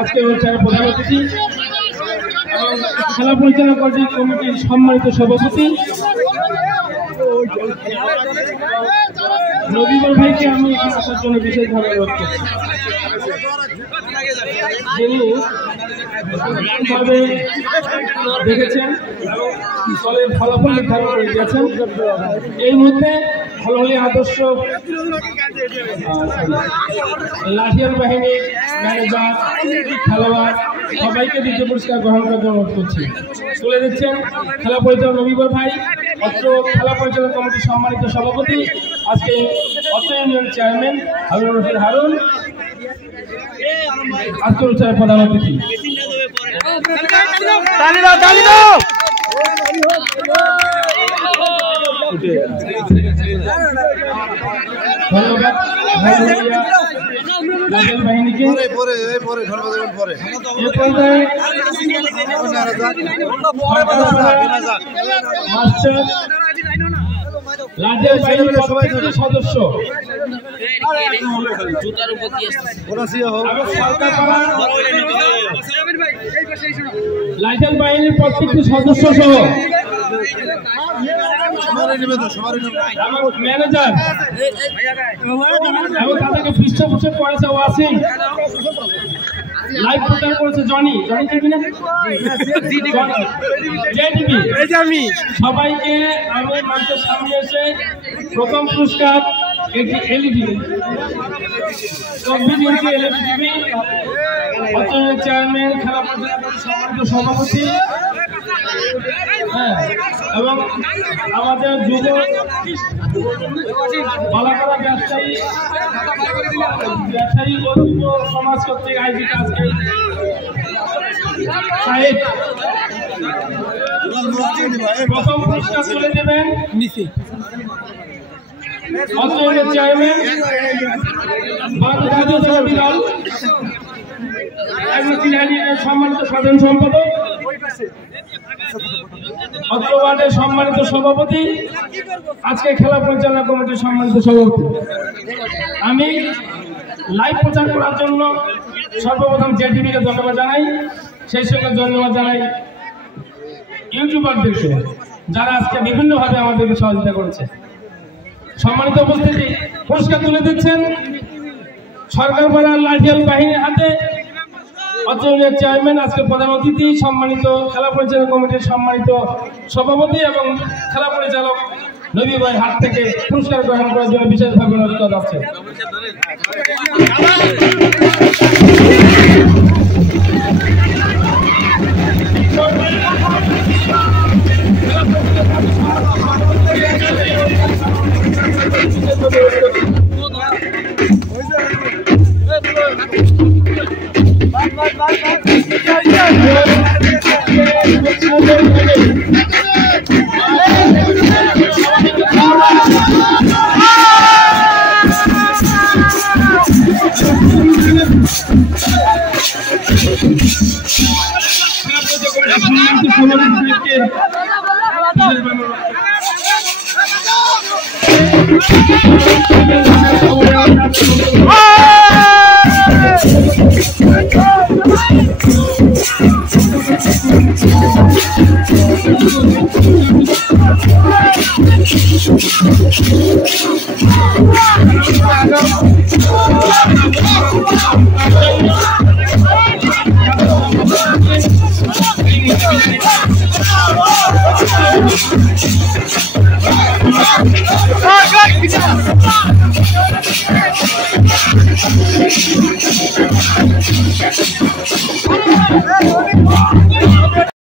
আজকে প্রধান অতিথি এবং খেলা পরিচালনা কমিটির সম্মানিত সভাপতি নবীবর ভাইকে আমি এখানে আসার জন্য বিশেষভাবে অনুরোধ করছি। যিনি দেখেছেন দলের ফলাফল নির্ধারণ করে দিয়েছেন। এই মুহূর্তে হলহলি আদর্শ লাঠিয়াল বাহিনীর ম্যানেজার খেলোয়াড় সবাইকে দ্বিতীয় পুরস্কার গ্রহণ করার জন্য অনুরোধ করছি। তুলে দিচ্ছেন খেলা পরিচালক নবীবর ভাই, অত্র খেলা পরিচালনা কমিটির সম্মানিত সভাপতি, আজকে অত্র ইউনিয়ন চেয়ারম্যান হারুন রশিদ হারুন, আজকে অনুষ্ঠানের প্রধান অতিথি। ধন্যবাদ লাঠিয়াল বাহিনীকে। লাঠিয়াল বাহিনীর প্রত্যেকটি সদস্য লাঠিয়াল বাহিনীর প্রত্যেকটি সদস্য সহ ম্যানেজার এবং তাদেরকে পৃষ্ঠপোষক করেছে ওয়াসিম, লাইভ প্রচার করেছে জনি টিভি না টিভি। সবাইকে আমি মঞ্চের সামনে এসে প্রথম পুরস্কার একটি LED 24 inch LED TV chairman খেলা পরিচালনা সম্মানিত সভাপতি এবং আমাদের যুব বালাকারা ব্যবসায়ী ও যুব সমাজ কর্তৃক আয়োজিত আজকে প্রথম পুরস্কার তুলে দেবেন চেয়ারম্যান সম্মানিত সাধারণ সম্পাদক, অত্র ওয়ার্ডের সম্মানিত সভাপতি, আজকে খেলা পরিচালনা কমিটির সম্মানিত সভাপতি। আমি লাইভ প্রচার করার জন্য সর্বপ্রথম জেটিভিকে ধন্যবাদ জানাই, সেই সঙ্গে ধন্যবাদ জানাই ইউটিউবারদেরকে যারা আজকে বিভিন্নভাবে আমাদেরকে সহযোগিতা করেছে। সম্মানিত উপস্থিতি, পুরস্কার তুলে দিচ্ছেন সরকারপাড়া লাঠিয়াল বাহিনীর হাতে অত্র চেয়ারম্যান, আজকে প্রধান অতিথি, সম্মানিত খেলা পরিচালনা কমিটির সম্মানিত সভাপতি এবং খেলা পরিচালক নবী ভাই হাত থেকে পুরস্কার গ্রহণ করার জন্য বিশেষভাবে অনুরোধ করা যাচ্ছে।